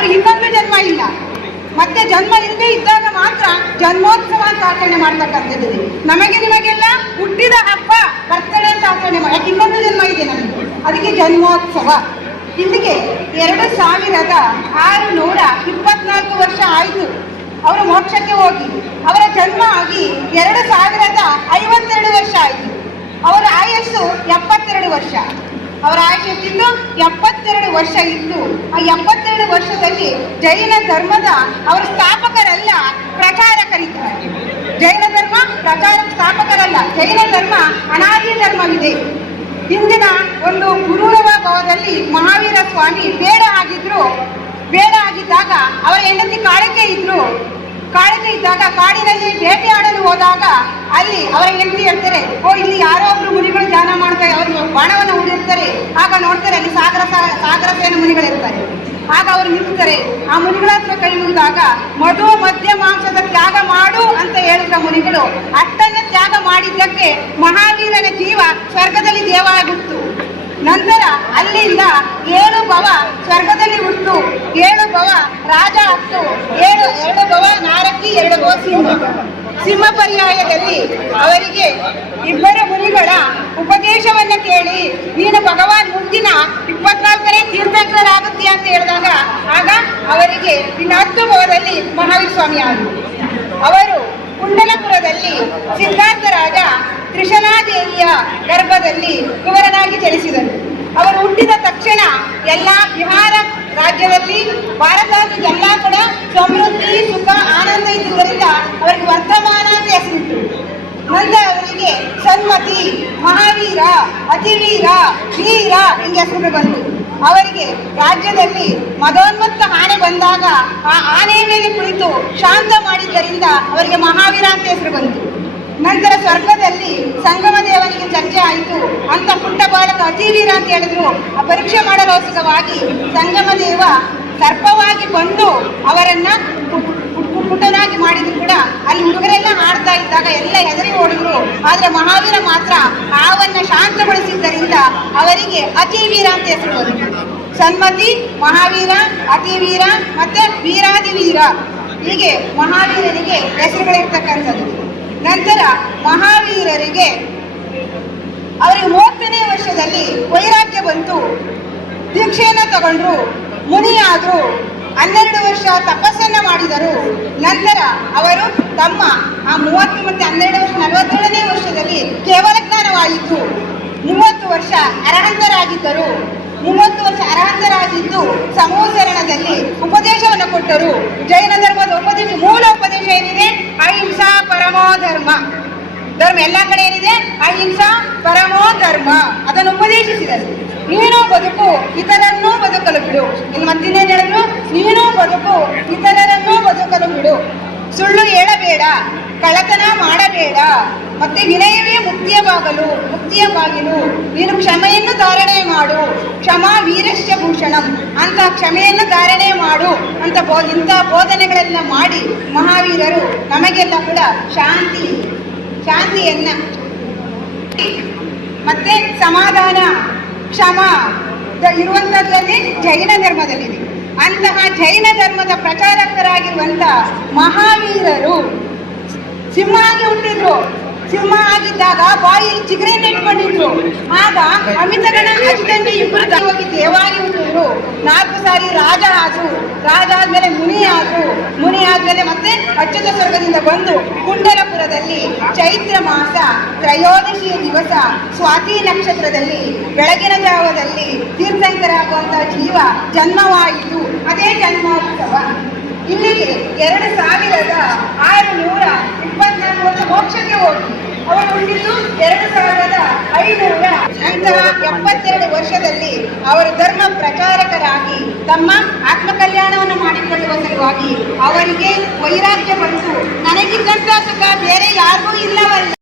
ಅವ್ರಿಗೆ ಇನ್ನೊಂದು ಜನ್ಮ ಇಲ್ಲ. ಮತ್ತೆ ಜನ್ಮ ಇಲ್ಲದೆ ಇದ್ದಾಗ ಮಾತ್ರ ಜನ್ಮೋತ್ಸವ ಅಂತ ಆಚರಣೆ ಮಾಡ್ತಕ್ಕಂಥದ್ದು ನಮಗೆ ನಿಮಗೆಲ್ಲ ಹುಟ್ಟಿದ ಹಬ್ಬ ಬರ್ತಡೆ ಅಂತ ಆಚರಣೆ ಮಾಡಿ ಇನ್ನೊಂದು ಜನ್ಮ ಇದೆ ನಮಗೆ ಅದಕ್ಕೆ ಜನ್ಮೋತ್ಸವ. ಇಲ್ಲಿಗೆ ಎರಡು ಸಾವಿರದ ಆರು ನೂರ ಇಪ್ಪತ್ನಾಲ್ಕು ವರ್ಷ ಆಯಿತು. ಅವರು ಮೋಕ್ಷಕ್ಕೆ ಹೋಗಿ. ಅವರ ಜನ್ಮ ಆಗಿ ಎರಡು ಸಾವಿರದ ಐವತ್ತೆರಡು ವರ್ಷ ಆಯಿತು. ಅವರ ಆಯಸ್ಸು ಎಪ್ಪತ್ತೆರಡು ವರ್ಷ. ಅವರ ಆಯುಷ್ಯದಿಂದ ಎಪ್ಪತ್ತೆರಡು ವರ್ಷ ಇತ್ತು. ಆ ಎಪ್ಪತ್ತೆರಡು ವರ್ಷದಲ್ಲಿ ಜೈನ ಧರ್ಮದ ಅವರ ಸ್ಥಾಪಕರೆಲ್ಲ ಪ್ರಚಾರಕರಿದ್ದಾರೆ. ಜೈನ ಧರ್ಮ ಪ್ರಚಾರ ಸ್ಥಾಪಕರಲ್ಲ, ಜೈನ ಧರ್ಮ ಅನಾದಿ ಧರ್ಮವಿದೆ. ಹಿಂದಿನ ಒಂದು ಗುರುರವ ಭಾವದಲ್ಲಿ ಮಹಾವೀರ ಸ್ವಾಮಿ ಬೇಡ ಆಗಿದ್ರು, ಬೇಡ ಆಗಿದ್ದಾಗ ಅವರ ಹೆಂಡತಿ ಕಾಳಕೆ ಇದ್ರು ಕಾಳಕೆ ಇದ್ದಾಗ ಕಾಡಿನಲ್ಲಿ ಬೇಟೆಯಾಡಲು ಹೋದಾಗ ಅಲ್ಲಿ ಅವರ ಹೆಂಡತಿ ಹೇಳ್ತಾರೆ ಓ, ಇಲ್ಲಿ ಯಾರೋ ಒಬ್ರು ಮುನಿಗಳು ಧ್ಯಾನ ಮಾಡ್ತಾರೆ ಅವರು ಬಾಣವನ್ನು ಉಳಿಯುತ್ತಾರೆ ಆಗ ನೋಡ್ತಾರೆ ಅಲ್ಲಿ ಸಾಗರ ಸಾಗರ ಸೇನ ಮುನಿಗಳಿರ್ತಾರೆ. ಆಗ ಅವರು ನಿಲ್ತಾರೆ ಆ ಮುನಿಗಳ ಹತ್ರ ಕೈ ಮುಗಿದಾಗ, ಮಧು ಮಧ್ಯ ಮಾಂಸದ ತ್ಯಾಗ ಮಾಡು ಅಂತ ಹೇಳಿದ ಮುನಿಗಳು ಅಷ್ಟನ್ನ ತ್ಯಾಗ ಮಾಡಿದ್ದಕ್ಕೆ ಮಹಾವೀರನ ಜೀವ ಸ್ವರ್ಗದಲ್ಲಿ ದೇವಾಗುತ್ತು ನಂತರ ಅಲ್ಲಿಂದ ಏಳು ಭವ ಸ್ವರ್ಗದಲ್ಲಿ ಹುಟ್ಟು ಏಳು ಭವ ರಾಜ ಹತ್ತು ಏಳು ಎರಡು ಭವ ಎರಡು ಸಿಂಹ ಪರ್ಯಾಯದಲ್ಲಿ ಅವರಿಗೆ ಇಬ್ಬರ ಗುರುಗಳ ಉಪದೇಶವನ್ನ ಕೇಳಿ, ನೀನು ಭಗವಾನ್ ಮುಂದಿನ ಇಪ್ಪತ್ನಾಲ್ಕನೇ ತೀರ್ಥಂಕರಾಗುತ್ತೀಯ ಅಂತ ಹೇಳಿದಾಗ, ಆಗ ಅವರಿಗೆ ಇನ್ನು ಹತ್ತು ಭವದಲ್ಲಿ ಮಹಾವೀರ ಸ್ವಾಮಿ ಆದರು ಅವರು ಕುಂಡಲಪುರದಲ್ಲಿ ಸಿದ್ಧಾರ್ಥರಾಜ ತ್ರಿಶಲಾದೇವಿಯ ಗರ್ಭದಲ್ಲಿ ಕುವರನಾಗಿ ಜನಿಸಿದರು. ಅವರು ಹುಟ್ಟಿದ ತಕ್ಷಣ ಎಲ್ಲ ಬಿಹಾರ ರಾಜ್ಯದಲ್ಲಿ ಭಾರತದ ಎಲ್ಲ ಕೂಡ ಸಮೃದ್ಧಿ, ಸುಖ, ಆನಂದ ಇದ್ದುದರಿಂದ ಅವರಿಗೆ ವರ್ತಮಾನ ಅಂತ ಹೆಸರಿತ್ತು. ನಂತರ ಅವರಿಗೆ ಸನ್ಮತಿ, ಮಹಾವೀರ, ಅತಿವೀರ, ವೀರ ಹಿಂಗೆ ಹೆಸರು ಬಂತು. ಅವರಿಗೆ ರಾಜ್ಯದಲ್ಲಿ ಮದೋನ್ಮತ್ತ ಆನೆ ಬಂದಾಗ ಆ ಆನೆ ಮೇಲೆ ಕುಳಿತು ಶಾಂತ ಮಾಡಿದ್ದರಿಂದ ಅವರಿಗೆ ಮಹಾವೀರ ಅಂತ ಹೆಸರು ಬಂತು. ನಂತರ ಸ್ವರ್ಗದಲ್ಲಿ ಸಂಗಮ ದೇವನಿಗೆ ಚರ್ಚೆ ಆಯಿತು. ಅಂತ ಪುಟ್ಟ ಬಾಲಕ ಅತಿವೀರ ಅಂತ ಹೇಳಿದ್ರು. ಪರೀಕ್ಷೆ ಮಾಡಲೋಸ್ಕರವಾಗಿ ಸಂಗಮ ದೇವ ಸರ್ಪವಾಗಿ ಬಂದು ಅವರನ್ನ ಪುಟನಾಗಿ ಮಾಡಿದ್ರು ಕೂಡ ಅಲ್ಲಿ ಹುಡುಗರೆಲ್ಲ ಆಡ್ತಾ ಇದ್ದಾಗ ಎಲ್ಲ ಹೆದರಿ ಓಡಿದ್ರು. ಆದ್ರೆ ಮಹಾವೀರ ಮಾತ್ರ ಹಾವನ್ನ ಶಾಂತಗೊಳಿಸಿದ್ದರಿಂದ ಅವರಿಗೆ ಅತಿವೀರ ಅಂತ ಹೆಸರು ಸನ್ಮತಿ, ಮಹಾವೀರ, ಅತಿವೀರ ಮತ್ತೆ ವೀರಾದಿವೀರ. ಹೀಗೆ ಮಹಾವೀರರಿಗೆ ಹೆಸರುಗಳಿರ್ತಕ್ಕಂಥದ್ದು. ನಂತರ ಮಹಾವೀರರಿಗೆ ಅವರಿಗೆ ಮೂವತ್ತನೇ ವರ್ಷದಲ್ಲಿ ವೈರಾಗ್ಯ ಬಂತು. ದೀಕ್ಷೆಯನ್ನು ತಗೊಂಡ್ರು. ಮುನಿಯಾದ್ರು. ಹನ್ನೆರಡು ವರ್ಷ ತಪಸ್ಸನ್ನ ಮಾಡಿದರು. ನಂತರ ಅವರು ತಮ್ಮ ಆ ಮೂವತ್ತು ಮತ್ತೆ ಹನ್ನೆರಡು ವರ್ಷ, ನಲವತ್ತೇಳನೇ ವರ್ಷದಲ್ಲಿ ಕೇವಲ ಜ್ಞಾನವಾಯಿತು ಮೂವತ್ತು ವರ್ಷ ಅರಹಂತರಾಗಿದ್ದರು. ಮೂವತ್ತು ವರ್ಷ ಅರಹಂತರಾಗಿದ್ದು ಸಮೂಸರಣದಲ್ಲಿ ಉಪದೇಶವನ್ನು ಕೊಟ್ಟರು. ಜೈನ ಧರ್ಮದ ಉಪದೇಶ, ಮೂಲ ಉಪದೇಶ ಏನಿದೆ? ಅಹಿಂಸಾ ಪರಮೋ ಧರ್ಮ. ಧರ್ಮ ಎಲ್ಲ ಕಡೆ ಏನಿದೆ? ಅಹಿಂಸಾ, ಪರಮೋ ಧರ್ಮ. ಅದನ್ನು ಉಪದೇಶಿಸಿದರು. ನೀನು ಬದುಕು ಇತರರನ್ನೂ ಬದುಕಲು ಬಿಡು. ಇನ್ನು ಮತ್ತಿನ್ನೇನು ಹೇಳಿದ್ರು? ನೀನು ಬದುಕು, ಇತರರನ್ನೂ ಬದುಕಲು ಬಿಡು. ಸುಳ್ಳು ಹೇಳಬೇಡ, ಕಳ್ಳತನ ಮಾಡಬೇಡ. ಮತ್ತೆ ವಿನಯವೇ ಮುಕ್ತಿಯ ಬಾಗಲು ಮುಕ್ತಿಯ ಬಾಗಿಲು ನೀನು ಕ್ಷಮೆಯನ್ನು ಧಾರಣೆ ಮಾಡು. ಕ್ಷಮಾ ವೀರಶ್ಯ ಭೂಷಣಂ. ಅಂತ ಕ್ಷಮೆಯನ್ನು ಧಾರಣೆ ಮಾಡು ಅಂತ ಬೋ ಇಂಥ ಬೋಧನೆಗಳೆಲ್ಲ ಮಾಡಿ ಮಹಾವೀರರು, ನಮಗೆಲ್ಲ ಕೂಡ ಶಾಂತಿ ಶಾಂತಿಯನ್ನ. ಮತ್ತೆ ಸಮಾಧಾನ, ಕ್ಷಮ ಇರುವಂತದ್ರಲ್ಲಿ ಜೈನ ಧರ್ಮದಲ್ಲಿದೆ. ಅಂತಹ ಜೈನ ಧರ್ಮದ ಪ್ರಚಾರಕರಾಗಿರುವಂತ ಮಹಾವೀರರು ಸಿಂಹ ಆಗಿ ಹುಟ್ಟಿದ್ರು. ಸಿಂಹ ಆಗಿದ್ದಾಗ ಬಾಯಿ ಚಿಗರೆಯನ್ನು ಇಟ್ಕೊಂಡಿದ್ರು. ಆಗ ಅಮಿತಗಣ ಗಣಿ ಇಬ್ಬರು ಹೋಗಿ ದೇವಾಗಿ ಹುಟ್ಟಿದ್ರು. ನಾಲ್ಕು ಸಾರಿ ರಾಜ ಆದ್ರು ರಾಜ ಆದ್ಮೇಲೆ ಮುನಿ ಆದ್ರು ಮುನಿ ಆದ್ಮೇಲೆ ಅಚ್ಯುತ ಸ್ವರ್ಗದಿಂದ ಬಂದು ಕುಂಡಲಪುರದಲ್ಲಿ ಚೈತ್ರ ಮಾಸ ತ್ರಯೋದಶಿಯ ದಿವಸ ಸ್ವಾತಿ ನಕ್ಷತ್ರದಲ್ಲಿ, ಬೆಳಗಿನ ಜಾವದಲ್ಲಿ ತೀರ್ಥಂಕರಾಗುವಂತಹ ಜೀವ ಜನ್ಮವಾಯಿತು. ಅದೇ ಜನ್ಮೋತ್ಸವ. ಇಲ್ಲಿಗೆ ಎರಡು ಸಾವಿರದ ಆರು ನೂರ ಇಪ್ಪತ್ನಾಲ್ಕು ವರ್ಷ ಮೋಕ್ಷಕ್ಕೆ ಹೋಗಿ ಅವರು ಹುಟ್ಟಿದ್ದು ಎರಡು ಸಾವಿರದ ಐನೂರ ನಂತರ ಎಪ್ಪತ್ತೆರಡು ವರ್ಷದಲ್ಲಿ ಅವರು ಧರ್ಮ ಪ್ರಚಾರಕರಾಗಿ ತಮ್ಮ ಆತ್ಮಕಲ್ಯಾಣವನ್ನು ಮಾಡಿಕೊಳ್ಳುವ ಸಲುವಾಗಿ ಅವರಿಗೆ ವೈರಾಗ್ಯ ಬಂತು. ನನಗಿದ್ದಂತಹ ಸುಖ ಬೇರೆ ಯಾರಿಗೂ ಇಲ್ಲವಲ್ಲ.